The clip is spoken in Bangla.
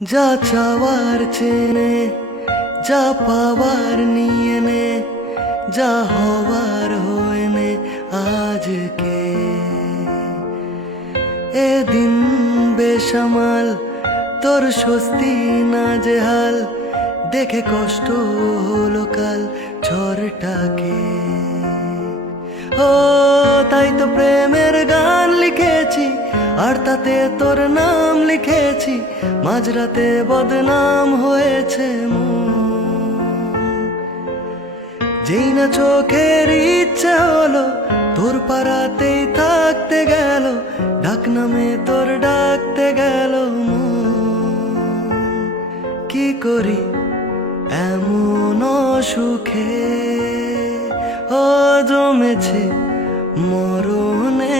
যা চাওয়ার চেনে, যা পাওয়ার নিয়ে নে, যা হওয়ার হয়ে নে আজকে। এদিন বেসামাল, তোর স্বস্তি না জেহাল দেখে কষ্ট হলো কাল ঝড়টাকে। ও, তাই তো প্রেমের গান লিখেছি আর তাতে তোর নাম লিখেছি, মাঝরাতে বদনাম হয়েছে যেই না চোখের ইচ্ছে হলো, তোর পাড়াতেই থাকতে গেল, ডাক নামে তোর ডাকতে গেল কি করি এমন সুখে ও জমেছে মরণে।